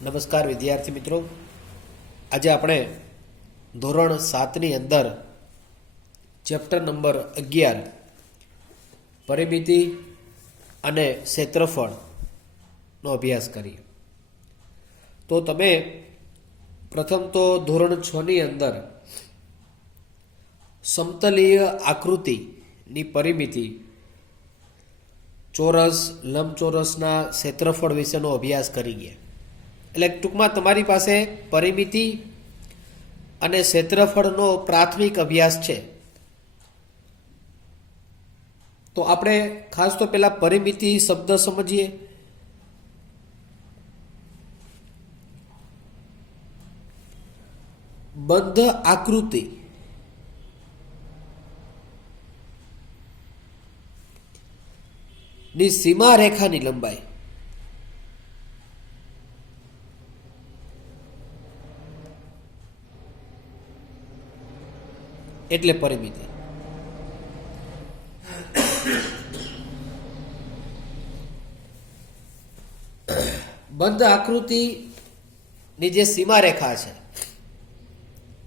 નમસ્કાર વિદ્યાર્થી મિત્રો, આજે આપણે ધોરણ 7ની અંદર ચેપ્ટર નંબર 11 પરિમિતિ અને ક્ષેત્રફળનો અભ્યાસ કરીએ. તો તમે પ્રથમ તો ધોરણ 6ની અંદર સમતલીય આકૃતિની પરિમિતિ, ચોરસ, લંબચોરસના ક્ષેત્રફળ વિશેનો અભ્યાસ કરી ગયા. એટલે ટૂંકમાં તમારી પાસે પરિમિતિ અને ક્ષેત્રફળનો પ્રાથમિક અભ્યાસ છે. તો આપણે ખાસ તો પહેલા પરિમિતિ શબ્દ સમજીએ. બંધ આકૃતિ ની સીમા રેખાની લંબાઈ એટલે પરિમિતિ. બંધ આકૃતિની જે સીમા રેખા છે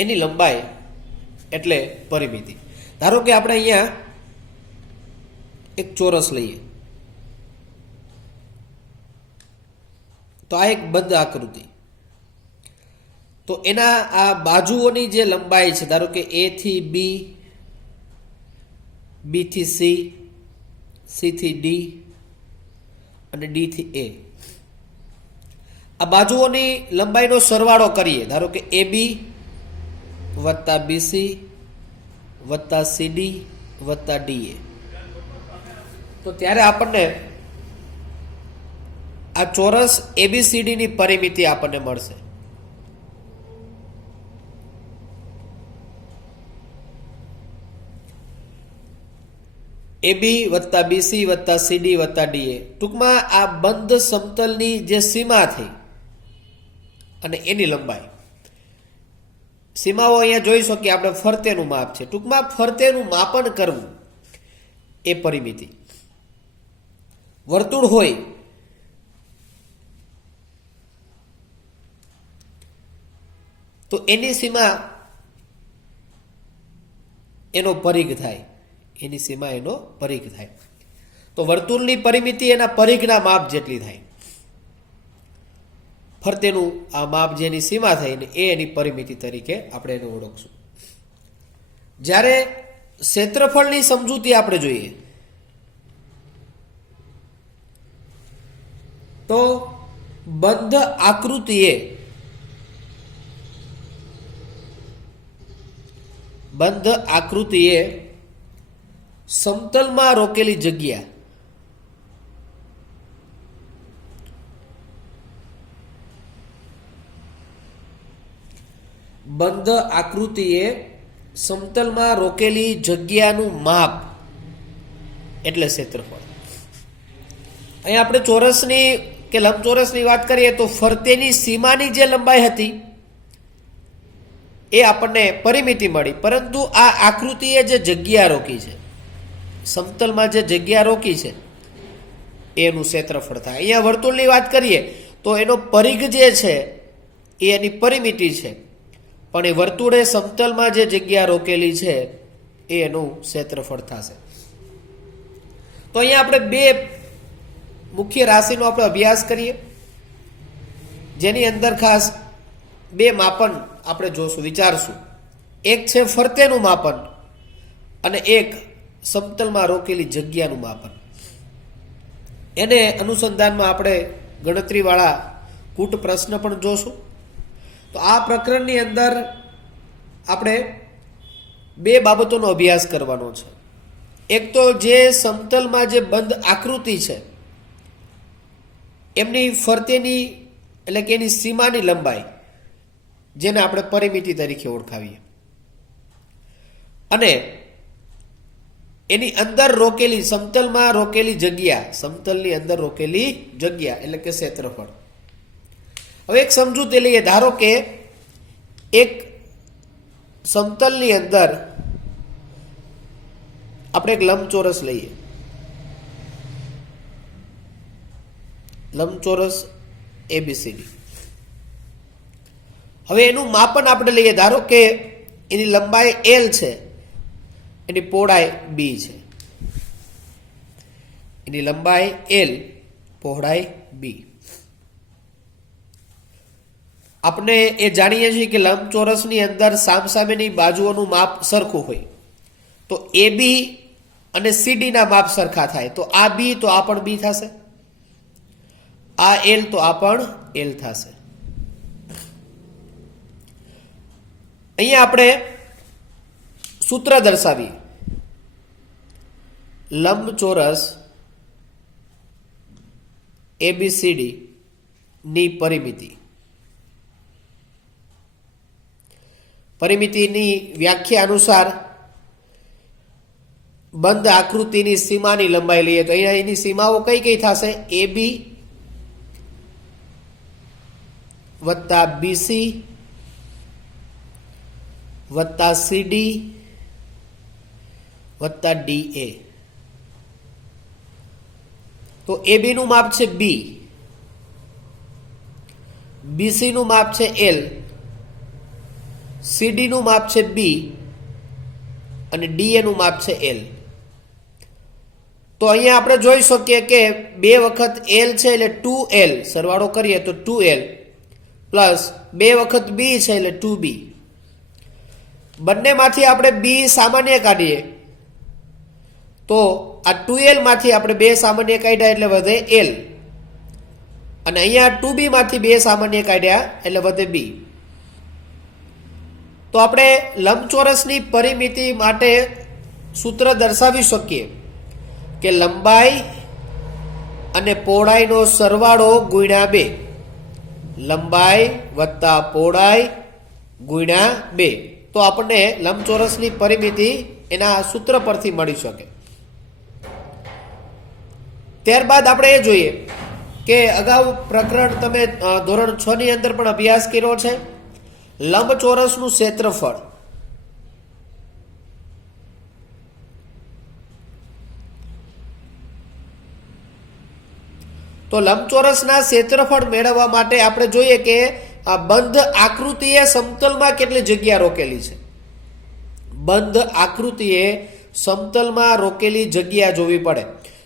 એની લંબાઈ એટલે પરિમિતિ. ધારો કે આપણે અહીંયા એક ચોરસ લઈએ, તો આ એક બંધ આકૃતિ. તો એના આ બાજુઓની જે લંબાઈ છે, ધારો કે એ થી બી, બી થી સી, સી થી ડી અને ડી થી એ, આ બાજુઓની લંબાઈનો સરવાળો કરીએ. ધારો કે એ બી વત્તા બીસી વત્તા સીડી વત્તા ડીએ, તો ત્યારે આપણને આ ચોરસ એબીસીડીની પરિમિતિ આપણને મળશે. એબી વત્તા બીસી વત્તા સીડી વત્તા ડીએ, ટૂંકમાં આ બંધ સમતલની જે સીમા થઈ અને એની લંબાઈ. સીમાઓ અહીંયા જોઈ શકીએ આપણે, ફરતેનું માપ છે. ટૂંકમાં ફરતેનું માપન કરવું એ પરિમિતિ. વર્તુળ હોય તો એની સીમા એનો પરિઘ થાય, એની સીમા એનો પરિઘ થાય. તો વર્તુળની પરિમિતિ એના પરિઘના માપ જેટલી થાય. ફરતેનું આ માપ જેની સીમા થઈ ને એ એની પરિમિતિ તરીકે આપણે એને ઓળખશું. જ્યારે ક્ષેત્રફળની સમજૂતી આપણે જોઈએ તો બંધ આકૃતિએ સમતલમાં રોકેલી જગ્યા સમતલમાં રોકેલી જગ્યાનું માપ એટલે ક્ષેત્રફળ. અહીંયા આપણે ચોરસની કે લંબચોરસની વાત કરીએ તો ફરતેની સીમાની જે લંબાઈ હતી એ આપણને પરિમિતિ મળી, પરંતુ આ આકૃતિએ જે જગ્યા રોકી છે, સમતલમાં જે જગ્યા રોકી છે એનું ક્ષેત્રફળ થાય. અહીંયા વર્તુળની વાત કરીએ તો એનો પરિઘ જે છે એ એની પરિમિતિ છે, પણ એ વર્તુળે સમતલમાં જે જગ્યા રોકેલી છે એ એનું ક્ષેત્રફળ થશે. તો અહીંયા આપણે બે મુખ્ય રાશિનો આપણે અભ્યાસ કરીએ, જેની અંદર ખાસ બે માપન આપણે જોશું, વિચારશું. એક છે ફરતેનું માપન અને એક સમતલમાં રોકેલી જગ્યાનું માપન. એને અનુસંધાનમાં આપણે ગણતરીવાળા કૂટ પ્રશ્ન પણ જોશું. તો આ પ્રકરણની અંદર આપણે બે બાબતોનો અભ્યાસ કરવાનો છે. એક તો જે સમતલમાં જે બંધ આકૃતિ છે એમની ફરતેની એટલે કે એની સીમાની લંબાઈ, જેને આપણે પરિમિતિ તરીકે ઓળખાવીએ, અને એની અંદર રોકેલી સમતલમાં રોકેલી જગ્યા, સમતલની અંદર રોકેલી જગ્યા એટલે કે ક્ષેત્રફળ. હવે એક સમજૂતી લઈએ. ધારો કે એક સમતલની અંદર આપણે એક લંબચોરસ લઈએ, લંબચોરસ એબીસીડી. હવે એનું માપન આપણે લઈએ. ધારો કે એની લંબાઈ L છે, એની પહોળાઈ B છે. એની લંબાઈ L, પહોળાઈ B. આપણે એ જાણીએ છીએ કે લંબચોરસની અંદર સામસામેની બાજુઓનું માપ સરખું હોય. તો AB અને CD ના માપ સરખા થાય. તો આ B તો આ પણ B થશે, આ L તો આ પણ L થશે. અહીંયા આપણે સૂત્ર દર્શાવીએ. લંબચોરસ ABCD ની પરિમિતિની વ્યાખ્યા અનુસાર બંધ આકૃતિની સીમાની લંબાઈ લઈએ તો અહીંયા એની સીમાઓ કઈ કઈ થશે? AB વત્તા BC વત્તા CD વત્તા DA. તો AB નું માપ છે B, BC નું માપ છે L, CD નું માપ છે B અને DA નું માપ છે L. તો અહીંયા આપણે જોઈ શકીએ કે 2 વખત L છે એટલે 2L, સરવાળો કરીએ તો 2L પ્લસ 2 વખત B છે એટલે 2B. બંનેમાંથી આપણે B સામાન્ય કાઢીએ તો આ 2L માંથી આપણે 2 સામાન્ય કાઢ્યા એટલે વધે L, અને અહીંયા 2B માંથી 2 સામાન્ય કાઢ્યા એટલે વધે B. તો આપણે લંબચોરસની પરિમિતિ માટે સૂત્ર દર્શાવી શકીએ કે લંબાઈ અને પહોળાઈનો સરવાળો ગુણ્યા 2. લંબાઈ વત્તા પહોળાઈ ગુણ્યા 2. તો આપણને લંબચોરસની પરિમિતિ એના સૂત્ર પરથી મળી શકે. ત્યારબાદ આપણે એ જોઈએ કે અગાઉ પ્રકરણ તમે ધોરણ 6 ની અંદર પણ અભ્યાસ કર્યો છે, લંબચોરસનું ક્ષેત્રફળ. તો લંબચોરસના ક્ષેત્રફળ મેળવવા માટે આપણે જોઈએ કે આ બંધ આકૃતિએ સમતલમાં કેટલી જગ્યા રોકેલી છે. બંધ આકૃતિએ સમતલમાં રોકેલી જગ્યા જોવી પડે.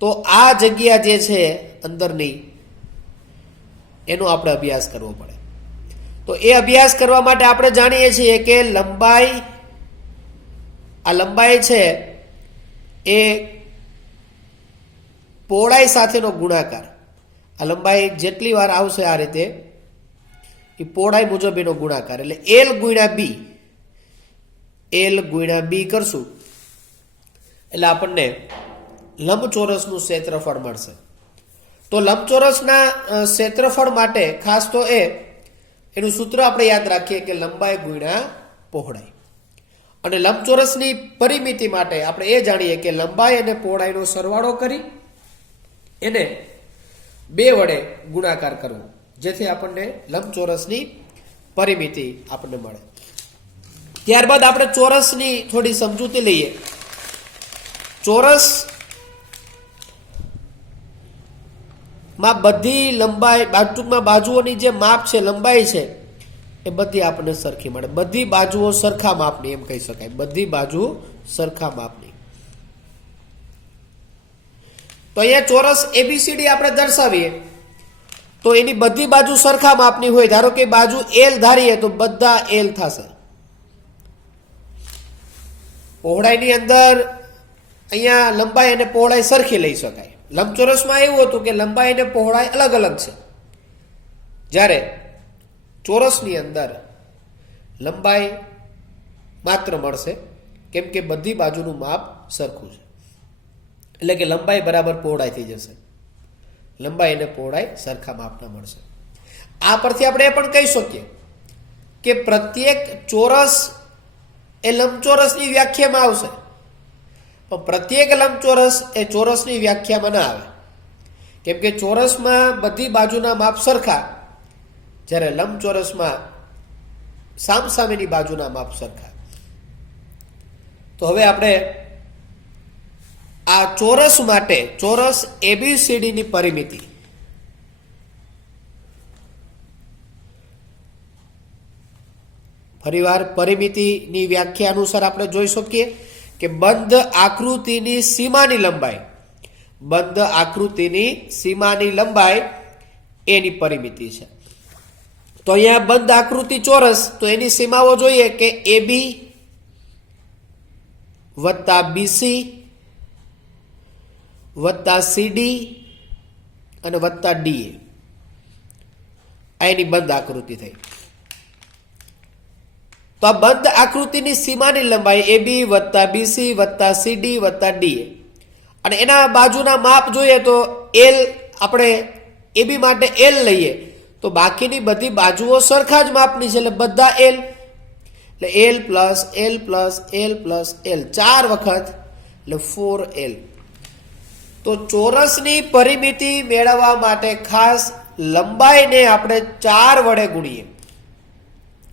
તો આ જગ્યા જે છે અંદરની, એનો આપણે અભ્યાસ કરવો પડે. તો એ અભ્યાસ કરવા માટે આપણે જાણીએ છીએ કે લંબાઈ છે એ પહોળાઈ સાથેનો ગુણાકાર. આ લંબાઈ જેટલી વાર આવશે આ રીતે એ પહોળાઈ મુજબ એનો ગુણાકાર, એટલે L ગુણ્યા B કરશું એટલે આપણને લંબચોરસનું ક્ષેત્રફળ મળશે. તો લંબચોરસના ક્ષેત્રફળ માટે ખાસ તો એનું સૂત્ર આપણે યાદ રાખીએ કે લંબાઈ ગુણ્યા પહોળાઈ. અને લંબચોરસની પરિમિતિ માટે આપણે એ જાણીએ કે લંબાઈ અને પહોળાઈનો સરવાળો કરી એને 2 વડે ગુણાકાર કરવો, જેથી આપણને લંબચોરસની પરિમિતિ આપણને મળે. ત્યારબાદ આપણે ચોરસની થોડી સમજૂતી લઈએ. ચોરસ માં બધી લંબાઈ, ટૂંકમાં બાજુઓની જે માપ છે, લંબાઈ છે, એ બધી આપણને સરખી મળે. બધી બાજુઓ સરખા માપની એમ કહી શકાય. બધી બાજુ સરખા માપની. તો અહીંયા ચોરસ ABCD આપણે દર્શાવીએ તો એની બધી બાજુ સરખા માપની હોય. ધારો કે બાજુ L ધારીએ તો બધા L થશે. પહોળાઈની અંદર અહીંયા લંબાઈ અને પહોળાઈ સરખી લઈ શકાય. લંબચોરસમાં એવું હતું કે લંબાઈ અને પહોળાઈ અલગ અલગ છે, જ્યારે ચોરસની અંદર લંબાઈ માત્ર મળશે, કેમ કે બધી બાજુનું માપ સરખું છે. એટલે કે લંબાઈ બરાબર પહોળાઈ થઈ જશે. લંબાઈ અને પહોળાઈ સરખા માપના મળશે. આ પરથી આપણે એ પણ કહી શકીએ કે પ્રત્યેક ચોરસ એ લંબચોરસની વ્યાખ્યામાં આવશે, પણ પ્રત્યેક લંબચોરસ એ ચોરસની વ્યાખ્યામાં ના આવે, કેમ કે ચોરસમાં બધી બાજુના માપ સરખા, જ્યારે લંબચોરસમાં સામસામેની બાજુના માપ સરખા. તો હવે આપણે આ ચોરસ માટે ચોરસ ABCD ની પરિમિતિ ફરીવાર પરિમિતિની વ્યાખ્યા અનુસાર આપણે જોઈ શકીએ કે બંધ આકૃતિની સીમાની લંબાઈ, બંધ આકૃતિની સીમાની લંબાઈ એની પરિમિતિ છે. તો અહીંયા બંધ આકૃતિ ચોરસ, તો એની સીમાઓ જોઈએ કે AB વત્તા BC વત્તા CD અને વત્તા DA, આ એની બંધ આકૃતિ થઈ. તો આ બંધ આકૃતિની સીમાની લંબાઈ AB વત્તા BC વત્તા CD વત્તા DA, અને એના બાજુના માપ જોઈએ તો L, આપણે AB માટે L લઈએ તો બાકીની બધી બાજુઓ સરખા જ માપની છે, એટલે બધા L, એટલે L plus L plus L plus L 4 વખત, એટલે 4L. તો ચોરસની પરિમિતિ મેળવવા માટે ખાસ લંબાઈને આપણે 4 વડે ગુણીએ.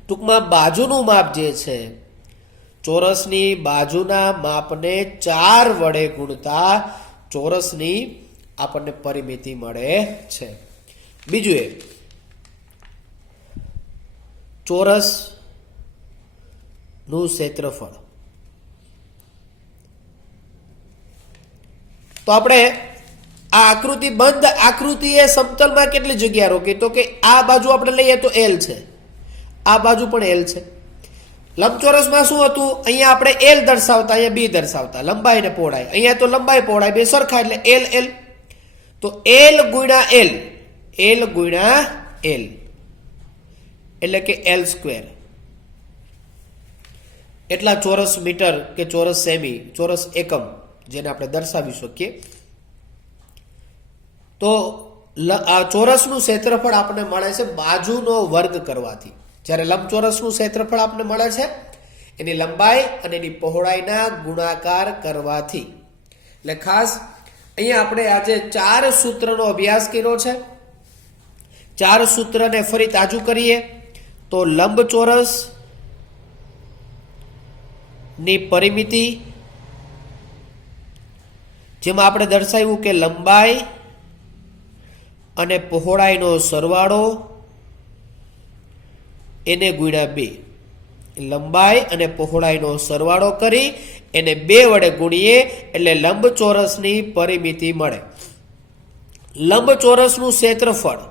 ટૂંકમાં બાજુનું માપ જે છે, ચોરસની બાજુના માપને 4 વડે ગુણતા ચોરસની આપણને પરિમિતિ મળે છે. બીજું એ ચોરસ નું ક્ષેત્રફળ. તો આપણે આ આકૃતિ, બંધ આકૃતિ એ સમતલમાં કેટલી જગ્યા રોકી, તો કે આ બાજુ આપણે લઈએ તો L છે, આ બાજુ પણ L છે. લંબચોરસમાં શું હતું, અહીંયા આપણે L દર્શાવતા, અહીંયા B દર્શાવતા, લંબાઈ ને પહોળાઈ. અહીંયા તો લંબાઈ પહોળાઈ બે સરખા, એટલે L L. તો L ગુણ્યા L, L ગુણ્યા L એટલે કે L સ્ક્વેર, એટલા ચોરસ મીટર કે ચોરસ સેમી, ચોરસ એકમ જેને આપણે દર્શાવી શકીએ. તો આ ચોરસનું ક્ષેત્રફળ આપણને મળે છે બાજુનો વર્ગ કરવાથી. જ્યારે લંબચોરસનું ક્ષેત્રફળ આપણને મળે છે એની લંબાઈ અને એની પહોળાઈના ગુણાકાર કરવાથી. એટલે ખાસ અહીંયા આપણે આજે 4 સૂત્રનો અભ્યાસ કર્યો છે. 4 સૂત્રને ફરી તાજું કરીએ તો લંબચોરસ ની પરિમિતિ, જેમાં આપણે દર્શાવ્યું કે લંબાઈ અને પહોળાઈનો સરવાળો એને ગુણ્યા 2, લંબાઈ અને પહોળાઈનો સરવાળો કરી એને 2 વડે ગુણીએ એટલે લંબચોરસની પરિમિતિ મળે. લંબચોરસનું ક્ષેત્રફળ,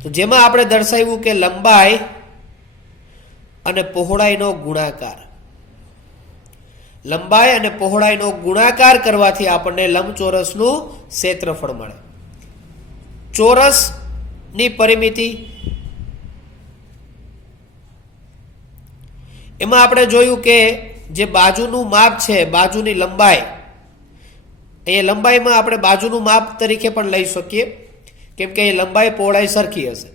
તો જેમાં આપણે દર્શાવ્યું કે લંબાઈ અને પહોળાઈનો ગુણાકાર, લંબાઈ અને પહોળાઈનો ગુણાકાર કરવાથી આપણને લંબચોરસનું ક્ષેત્રફળ મળે. ચોરસની પરિમિતિ, એમાં આપણે જોયું કે જે બાજુનું માપ છે, બાજુની લંબાઈ, અહીંયા લંબાઈમાં આપણે બાજુનું માપ તરીકે પણ લઈ શકીએ, કેમ કે લંબાઈ પહોળાઈ સરખી હશે.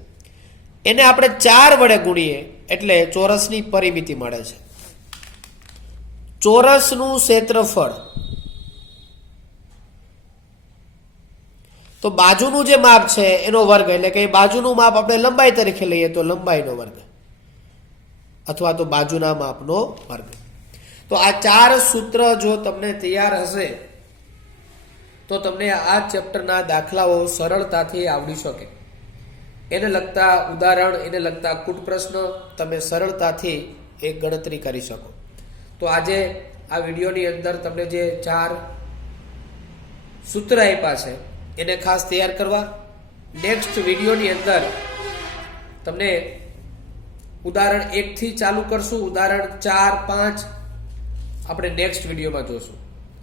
એને આપણે 4 વડે ગુણીએ એટલે ચોરસની પરિમિતિ મળે છે. ચોરસનું ક્ષેત્રફળ, તો બાજુનું જે માપ છે એનો વર્ગ, એટલે કે બાજુનું માપ આપણે લંબાઈ તરીકે લઈએ તો લંબાઈનો વર્ગ અથવા તો બાજુના માપનો વર્ગ. તો આ 4 સૂત્ર જો તમને તૈયાર હશે તો તમને આ ચેપ્ટરના દાખલાઓ સરળતાથી આવડી શકે. એને લગતા ઉદાહરણ, એને લગતા કૂટ પ્રશ્ન તમે સરળતાથી એક ગણતરી કરી શકો. તો આજે આ વિડીયોની અંદર તમને જે 4 સૂત્ર આપ્યા છે એને ખાસ તૈયાર કરવા. નેક્સ્ટ વિડીયોની અંદર તમને ઉદાહરણ 1 થી ચાલુ કરશું, ઉદાહરણ 4, 5 આપણે નેક્સ્ટ વિડીયોમાં જોશું,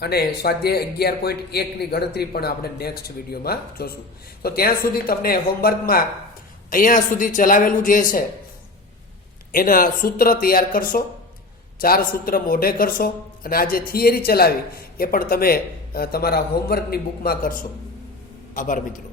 અને સ્વાધ્યાય 11.1 ની ગણતરી પણ આપણે નેક્સ્ટ વિડીયોમાં જોશું. તો ત્યાં સુધી તમને હોમવર્કમાં અહીંયા સુધી ચલાવેલું જે છે એના સૂત્ર તૈયાર કરશો, 4 સૂત્ર મોઢે કરશો, અને આ જે થિયરી ચલાવી એ પણ તમે તમારા હોમવર્કની બુકમાં કરશો. આભાર મિત્રો.